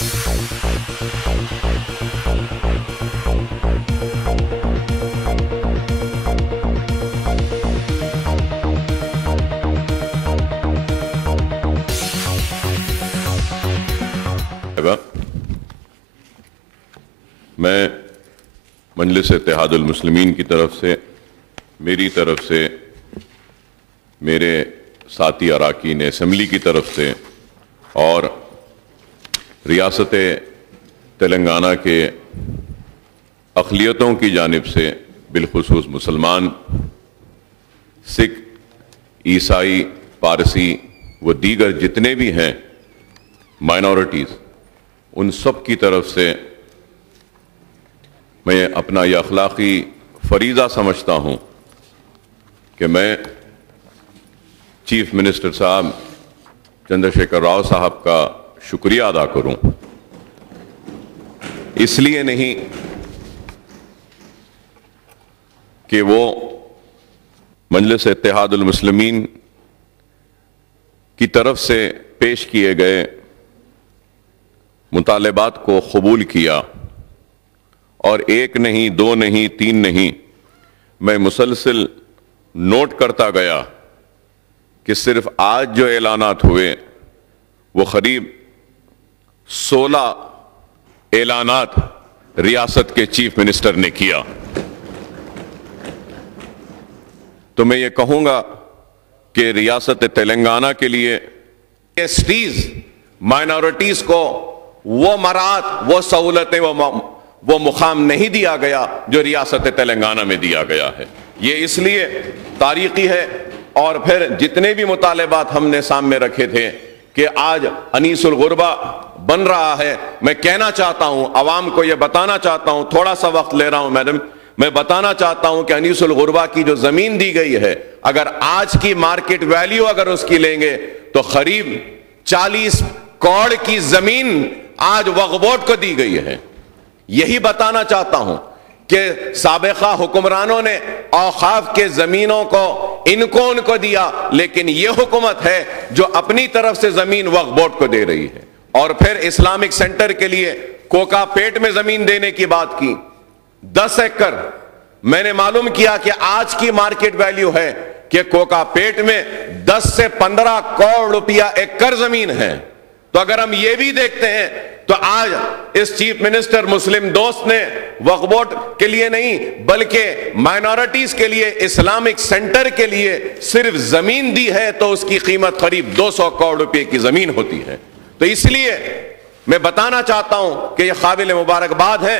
میں مجلس اتحاد المسلمین کی طرف سے، میری طرف سے، میرے ساتھی اراکین اسمبلی کی طرف سے اور ریاست تلنگانہ کے اقلیتوں کی جانب سے، بالخصوص مسلمان، سکھ، عیسائی، پارسی و دیگر جتنے بھی ہیں مائنورٹیز، ان سب کی طرف سے میں اپنا یہ اخلاقی فریضہ سمجھتا ہوں کہ میں چیف منسٹر صاحب چندر شیکھر راؤ صاحب کا شکریہ ادا کروں. اس لیے نہیں کہ وہ مجلس اتحاد المسلمین کی طرف سے پیش کیے گئے مطالبات کو قبول کیا، اور ایک نہیں، دو نہیں، تین نہیں، میں مسلسل نوٹ کرتا گیا کہ صرف آج جو اعلانات ہوئے وہ قریب 16 اعلانات ریاست کے چیف منسٹر نے کیا. تو میں یہ کہوں گا کہ ریاست تلنگانہ کے لیے ایسٹیز، مائنورٹیز کو وہ مراعات، وہ سہولتیں، وہ مقام نہیں دیا گیا جو ریاست تلنگانہ میں دیا گیا ہے. یہ اس لیے تاریخی ہے. اور پھر جتنے بھی مطالبات ہم نے سامنے رکھے تھے کہ آج انیس الغربہ بن رہا ہے، میں کہنا چاہتا ہوں، عوام کو یہ بتانا چاہتا ہوں، تھوڑا سا وقت لے رہا ہوں میڈم، میں بتانا چاہتا ہوں کہ انیس الغربہ کی جو زمین دی گئی ہے، اگر آج کی مارکیٹ ویلیو اگر اس کی لیں گے تو قریب 40 کروڑ کی زمین آج وقف بورڈ کو دی گئی ہے. یہی بتانا چاہتا ہوں کہ سابقہ حکمرانوں نے اوقاف کے زمینوں کو ان کو دیا، لیکن یہ حکومت ہے جو اپنی طرف سے زمین وقف بورڈ کو دے رہی ہے. اور پھر اسلامک سینٹر کے لیے کوکا پیٹ میں زمین دینے کی بات کی، 10 ایکڑ. میں نے معلوم کیا کہ آج کی مارکیٹ ویلیو ہے کہ کوکا پیٹ میں 10 سے 15 کروڑ روپیہ ایکڑ زمین ہے. تو اگر ہم یہ بھی دیکھتے ہیں تو آج اس چیف منسٹر مسلم دوست نے وقف بورڈ کے لیے نہیں بلکہ مائنورٹیز کے لیے، اسلامک سینٹر کے لیے صرف زمین دی ہے تو اس کی قیمت قریب 200 کروڑ روپے کی زمین ہوتی ہے. تو اس لیے میں بتانا چاہتا ہوں کہ یہ قابل مبارکباد ہے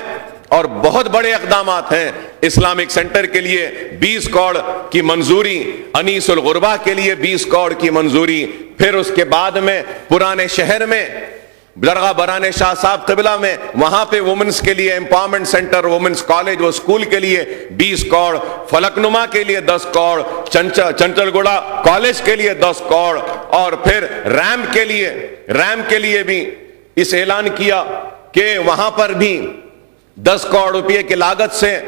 اور بہت بڑے اقدامات ہیں. اسلامک سینٹر کے لیے 20 کروڑ کی منظوری، انیس الغربہ کے لیے 20 کروڑ کی منظوری، پھر اس کے بعد میں پرانے شہر میں درگاہ بران شاہ صاحب قبلہ میں وہاں پہ وومنس کے لیے امپاورمنٹ سینٹر، وومنس کالج و سکول کے لیے 20 کروڑ، فلک نما کے لیے 10 کروڑ، چنچل گوڑا کالج کے لیے 10 کروڑ، اور پھر ریمپ کے لیے بھی اس اعلان کیا کہ وہاں پر بھی 10 کروڑ روپے کی لاگت سے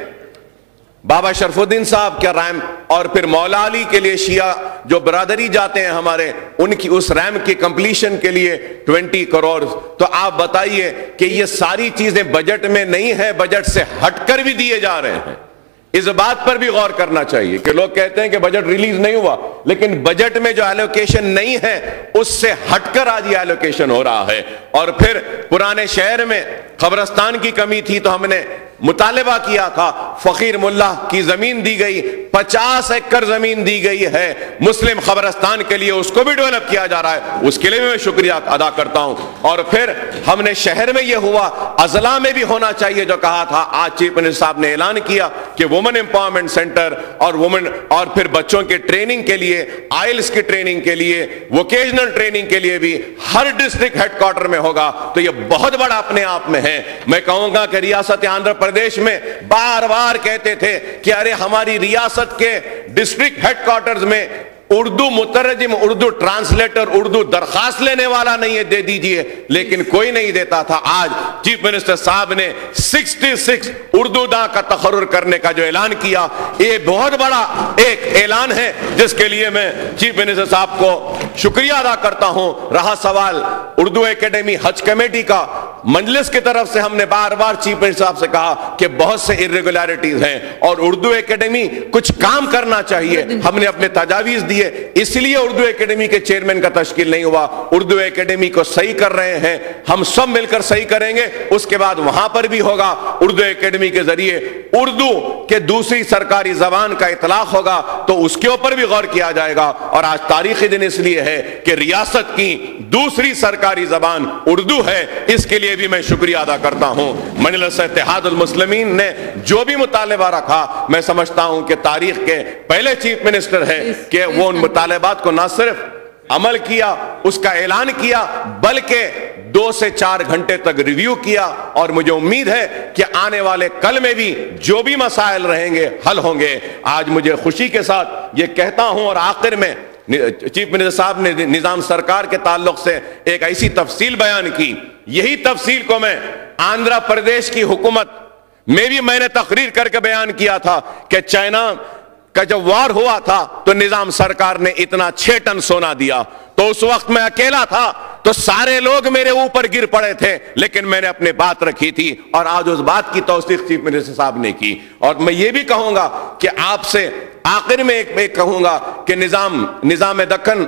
بابا شرف الدین صاحب کا ریمپ، اور پھر مولا علی کے لیے شیعہ جو برادری جاتے ہیں ہمارے، ان کی اس ریمپ کی کمپلیشن کے لیے 20 کروڑ. تو آپ بتائیے کہ یہ ساری چیزیں بجٹ میں نہیں ہے، بجٹ سے ہٹ کر بھی دیے جا رہے ہیں. اس بات پر بھی غور کرنا چاہیے کہ لوگ کہتے ہیں کہ بجٹ ریلیز نہیں ہوا، لیکن بجٹ میں جو ایلوکیشن نہیں ہے اس سے ہٹ کر آج یہ ایلوکیشن ہو رہا ہے. اور پھر پرانے شہر میں قبرستان کی کمی تھی تو ہم نے مطالبہ کیا تھا، فقیر ملا کی زمین دی گئی، 50 ایکڑ زمین دی گئی ہے مسلم قبرستان کے لیے، اس کو بھی ڈیولپ کیا جا رہا ہے، اس کے لیے میں شکریہ ادا کرتا ہوں. اور پھر ہم نے شہر میں یہ ہوا، اضلاع میں بھی ہونا چاہیے جو کہا تھا، آج چیف منسٹر صاحب نے اعلان کیا کہ وومن امپاورمنٹ سینٹر اور پھر بچوں کے ٹریننگ کے لیے، آئلس کی ٹریننگ کے لیے، ووکیشنل ٹریننگ کے لیے بھی ہر ڈسٹرکٹ ہیڈ کوارٹر میں ہوگا. تو یہ بہت بڑا اپنے آپ میں ہے. میں کہوں گا کہ ریاست آندھرا پردیش میں بار بار کہتے تھے کہ ارے ہماری ریاست کے ڈسٹرکٹ ہیڈ کوارٹرز میں اردو مترجم، اردو ٹرانسلیٹر، اردو درخواست لینے والا نہیں ہے، دے دیجئے، لیکن کوئی نہیں دیتا تھا. آج چیف منسٹر صاحب نے 66 اردو داں کا تقرر کرنے کا جو اعلان کیا، یہ بہت بڑا ایک اعلان ہے جس کے لیے میں چیف منسٹر صاحب کو شکریہ ادا کرتا ہوں. رہا سوال اردو اکیڈمی حج کمیٹی کا، مجلس کی طرف سے ہم نے بار بار چیف منسٹر صاحب سے کہا کہ بہت سے irregularities ہیں اور اردو اکیڈمی کچھ کام کرنا چاہیے. ہم نے اپنے تجاویز دیے, اس لیے اردو اکیڈمی کے چیئرمین کا تشکیل نہیں ہوا. اردو اکیڈمی کو صحیح کر رہے ہیں, ہم سب مل کر صحیح کریں گے. اس کے بعد وہاں پر بھی ہوگا اردو اکیڈمی کے ذریعے اردو کے دوسری سرکاری زبان کا اطلاق ہوگا تو اس کے اوپر بھی غور کیا جائے گا. اور آج تاریخی دن اس لیے ہے کہ ریاست کی دوسری سرکاری زبان اردو ہے, اس کے لیے بھی میں شکریہ ادا کرتا ہوں. مجلس اتحاد المسلمین نے جو بھی مطالبہ رکھا, میں سمجھتا ہوں کہ تاریخ کے پہلے چیف منسٹر ہے کہ وہ ان مطالبات کو نہ صرف عمل کیا, اس کا اعلان کیا, بلکہ 2 سے 4 گھنٹے تک ریویو کیا. اور مجھے امید ہے کہ آنے والے کل میں بھی جو بھی مسائل رہیں گے حل ہوں گے. آج مجھے خوشی کے ساتھ یہ کہتا ہوں, اور آخر میں چیف منسٹر صاحب نے نظام سرکار کے تعلق سے ایک ایسی تفصیل بیان کی, یہی تفصیل کو میں آندھرا پردیش کی حکومت میں بھی میں نے تقریر کر کے بیان کیا تھا کہ چائنا کا جب وار ہوا تھا تو نظام سرکار نے اتنا 6 ٹن سونا دیا, تو اس وقت میں اکیلا تھا تو سارے لوگ میرے اوپر گر پڑے تھے, لیکن میں نے اپنے بات رکھی تھی اور آج اس بات کی توثیق چیف منسٹر صاحب نے کی. اور میں یہ بھی کہوں گا کہ آپ سے آخر میں ایک کہوں گا کہ نظام دکن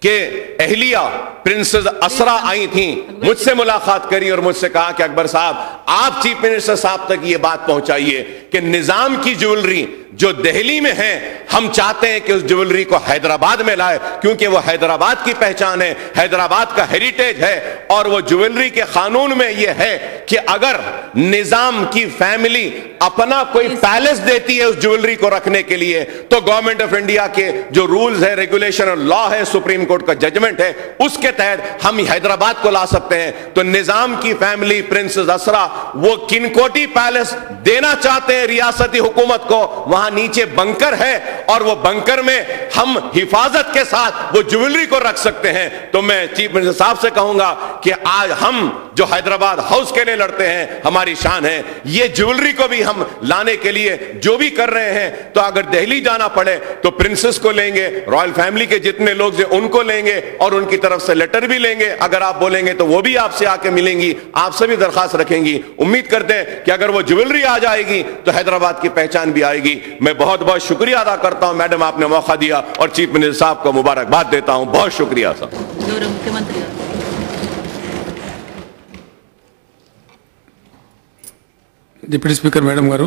کہ اہلیہ پرنسز اسرا آئی تھیں, مجھ سے ملاقات کری اور مجھ سے کہا کہ اکبر صاحب آپ چیف منسٹر صاحب تک یہ بات پہنچائیے کہ نظام کی جیولری جو دہلی میں ہے, ہم چاہتے ہیں کہ اس جیولری کو حیدرآباد میں لائے, کیونکہ وہ حیدرآباد کی پہچان ہے, حیدرآباد کا ہیریٹیج ہے. اور وہ جیولری کے قانون میں یہ ہے کہ اگر نظام کی فیملی اپنا کوئی پیلس دیتی ہے اس جیولری کو رکھنے کے لیے, تو گورنمنٹ آف انڈیا کے جو رولز ہے, ریگولیشن اور لا ہے, سپریم کورٹ کا ججمنٹ ہے, اس کے تحت ہم حیدرآباد کو لا سکتے ہیں. تو نظام کی فیملی پرنسز اسرا وہ کنکوٹی پیلس دینا چاہتے ہیں ریاستی حکومت کو, وہاں نیچے بنکر ہے اور وہ بنکر میں ہم حفاظت کے ساتھ وہ جیولری کو رکھ سکتے ہیں. تو میں چیف منسٹر صاحب سے کہوں گا کہ آج ہم جو حیدرآباد ہاؤس کے لیے لڑتے ہیں, ہماری شان ہے, یہ جیولری کو بھی ہم لانے کے لیے جو بھی کر رہے ہیں. تو اگر دہلی جانا پڑے تو پرنسس کو لیں گے, رائل فیملی کے جتنے لوگ ہیں ان کو لیں گے, اور ان کی طرف سے لیٹر بھی لیں گے. اگر آپ بولیں گے تو وہ بھی آپ سے آ کے ملیں گی, آپ سے بھی درخواست رکھیں گی. امید کرتے ہیں کہ اگر وہ جیولری آ جائے گی تو حیدرآباد کی پہچان بھی آئے گی. میں بہت بہت شکریہ ادا کرتا ہوں میڈم, آپ نے موقع دیا, اور چیف منسٹر صاحب کو مبارکباد دیتا ہوں. بہت شکریہ صاحب. డిప్యూటీ స్పీకర్ మేడం గారు,